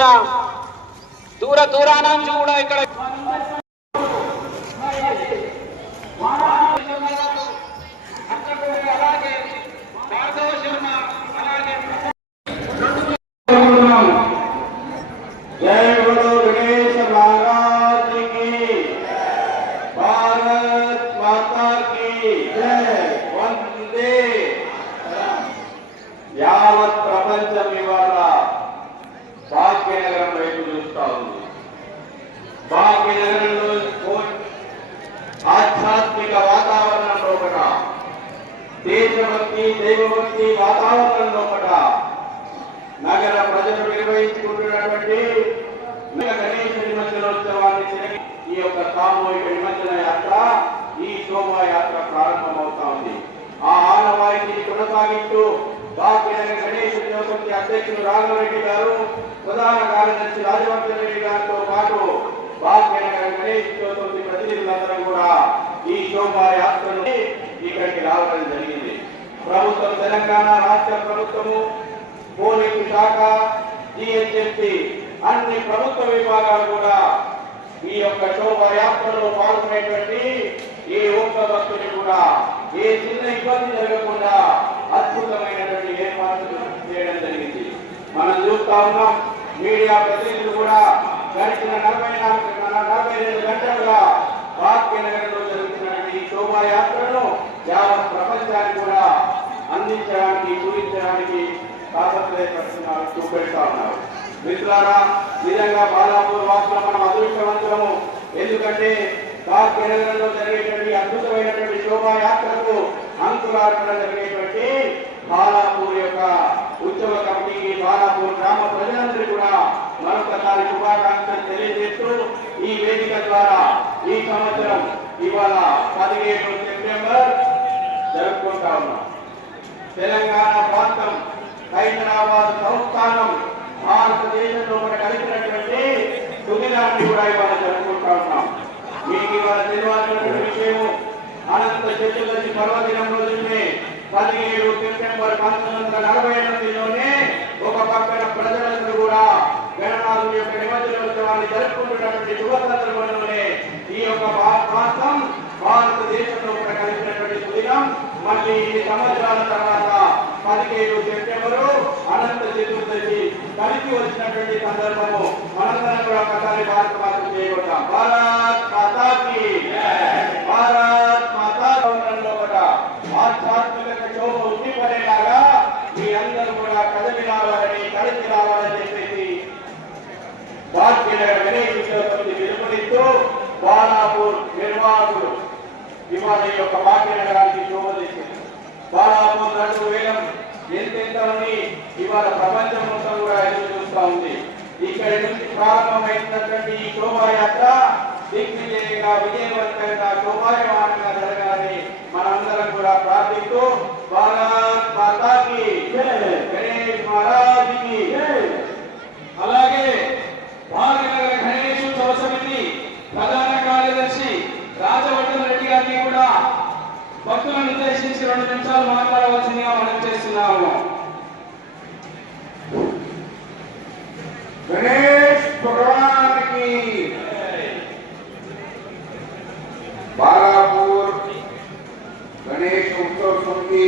కాకుండా దూరాన నుంచి కూడా ఇక్కడ యావత్ ప్రపంచం ఇవాళ భాగ్యనగరం వైపు చూస్తా ఉంది. భాగ్యనగరంలో ఆధ్యాత్మిక వాతావరణంలో ఒకట, దేశభక్తి దైవభక్తి వాతావరణంలో ఒకట నగర ప్రజలు నిర్వహించుకుంటున్నటువంటి గణేశ నిమజ్జనోత్సవాన్ని ఈ యొక్క సామూహిక నిమజ్జన యాత్ర, ఈ శోభాయాత్ర ప్రారంభమవుతా ఉంది. ఆ ఆనవాయితీని కొనసాగిస్తూ భాగ్యనగర్ గణేష్ ఉద్యోగసమితి అధ్యక్షులు రాఘవరెడ్డి గారు, ప్రధాన కార్యదర్శి రాజవర్ధన్ రెడ్డి గారితో పాటు భాగ్యనగర్ గణేష్ ఉద్యోగసమితి ప్రతినిధులందరూ కూడా ఈ శోభాయాత్రను ఇక్కడికి రావడం జరిగింది. ప్రభుత్వం, తెలంగాణ రాష్ట్ర ప్రభుత్వము, పోలీసు శాఖ, జిహెచ్ఎంసీ అన్ని ప్రభుత్వ విభాగాలు కూడా ఈ యొక్క శోభాయాత్రలో పాల్గొనేటువంటి ఏ ఒక్క భక్తుని కూడా ఏ చిన్న ఇబ్బంది జరగకుండా అద్భుతమైనటువంటి ఏర్పాట్లు చేయడం జరిగింది. మనం చూస్తా ఉన్నాం, మీడియా ప్రతినిధులు కూడా గడిచిన 42 గంటలుగా భాగ్యనగరంలో జరుగుతున్నటువంటి ఈ శోభాయాత్రను యావత్ ప్రపంచానికి కూడా అందించడానికి, చూపించడానికి తాపత్రయపడుతున్నారు, చూపెడతా ఉన్నారు. మిత్రులారా, నిజంగా బాలాపూర్ వాసులు మనం అదృష్టవంతులము. ఎందుకంటే భాగ్యనగరంలో జరిగేటువంటి అద్భుతమైనటువంటి శోభాయాత్రకు అంకురార్పణ జరిగేటువంటి బాలాపూర్ యొక్క ఉత్సవ కమిటీకి, బాలాపూర్ గ్రామ ప్రజలందరూ కూడా మరొకసారి శుభాకాంక్షలు తెలియజేస్తూ ఈ వేదిక ద్వారా ఈ సంవత్సరం ఇవాళ 17 సెప్టెంబర్ జరుపుకుంటా ఉన్నాం. తెలంగాణ ప్రాంతం, హైదరాబాద్ సంస్థానం, భారతదేశంలో కూడా కలిసినటువంటి తుదినాన్ని కూడా ఇవాళ జరుపుకుంటా ఉన్నాం. మీకు ఇవాళ తెలియాల్సినటువంటి విషయం, అనంత చతుర్దశి పర్వదినం రోజునే 17 సెప్టెంబర్ 1948లోనే ఒక పక్కన ప్రజలందరూ కూడా గణనాథుని యొక్క నిమజ్జనోత్సవాన్ని జరుపుకుంటున్నటువంటి శుభ సందర్భంలోనే ఈ యొక్క ప్రాంతం భారతదేశంలో కూడా కలిసినటువంటి సుదినం మళ్ళీ ఈ సంవత్సరాల తర్వాత 17 సెప్టెంబరు అనంత చతుర్దశి కలిసి వచ్చినటువంటి సందర్భము మనందరం కూడా ఒకసారి భారత మాత చేయబడ్డాం. భారత్ మాతాకి, భారత్ మాతా కూడా ఆధ్యాత్మిక శోభ ఉట్టిపడేలాగా మీ అందరూ కూడా కదలి రావాలని, కలిసి రావాలని చెప్పేసి భాగ్యనగర్ గణేష్ ఉద్యోగసమితి పిలుపునిస్తూ బాలాపూర్ నిర్వాహకులు ఇవాళ ఈ యొక్క భాగ్యనగరానికి శోభ చేసింది. బాలాపూర్ నటు వేలం ఎంతెంతమని ఇవాళ ప్రపంచం మొత్తం కూడా ఎదురు చూస్తూ ఉంది. ఇక్కడి నుంచి ప్రారంభమైనటువంటి ఈ శోభాయాత్ర దిగ్విజయంగా, విజయవంతంగా, శోభాయమానంగా జరగాలని మనందరం కూడా ప్రార్థిస్తూ భారత్ మాతాకి, గణేష్ మహారాజ్కి. అలాగే భాగ్యనగర గణేష్ ఉత్సవ సమితి ప్రధాన కార్యదర్శి రాజవర్ధన్ రెడ్డి గారిని కూడా భక్తులను ఉద్దేశించి 2 నిమిషాలు మాట్లాడవలసిందిగా మనం చేస్తున్నాము. గణేష్ భగవానికి, బాలాపూర్ గణేష్ ఉత్సవ సమితి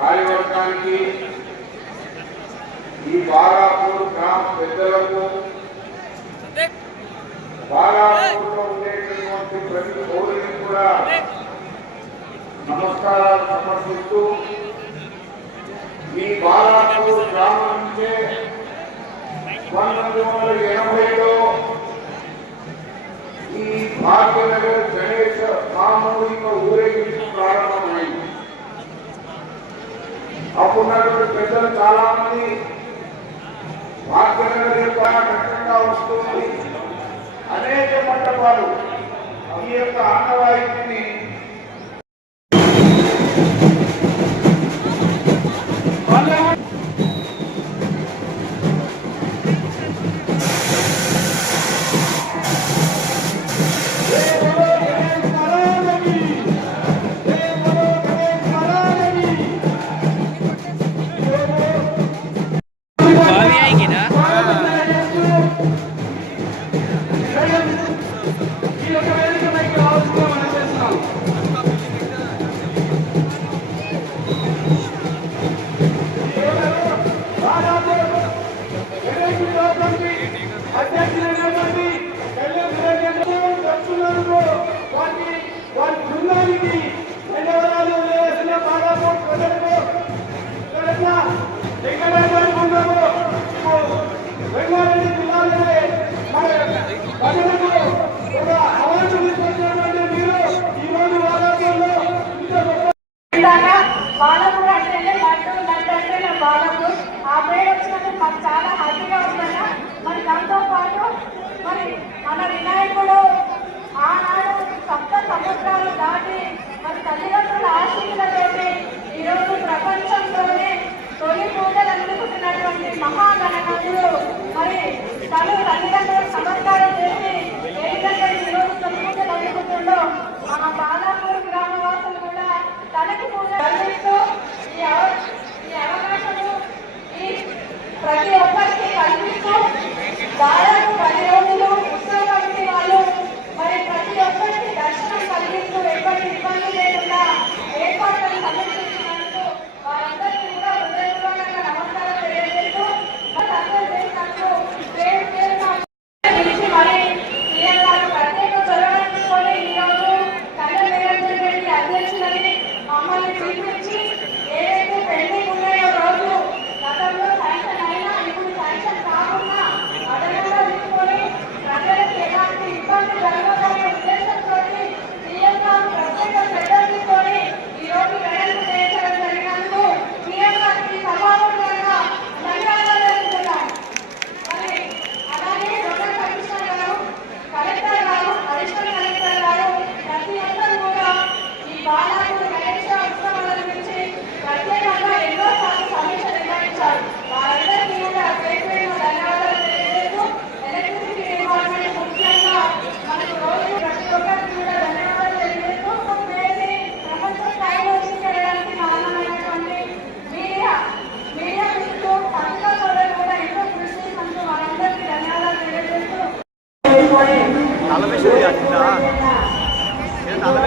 కార్యవర్గానికి, ఈ బాలాపూర్ గ్రామ పెద్దలకు, బాలాపూర్లో ఉండేటటువంటి ప్రతి పౌరునికి కూడా నమస్కారాలు సమర్పిస్తూ, ఈ బాలాపూర్ గ్రామం నుంచే 1980లో ఈ భాగ్యనగర్ గణేష సామూహిక ఊరేగింపు ప్రారంభమైంది. అప్పుడున్నటువంటి పెద్దలు చాలా మంది భాగ్యనగర్ యొక్క కట్టంగా వస్తుంది, అనేక మండపాలు ఈ యొక్క ఆనవాయితీని आएगी ना।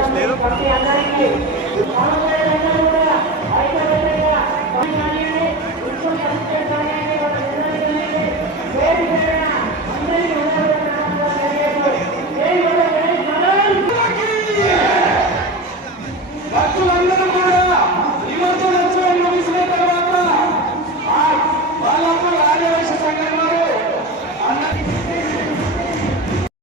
లేదు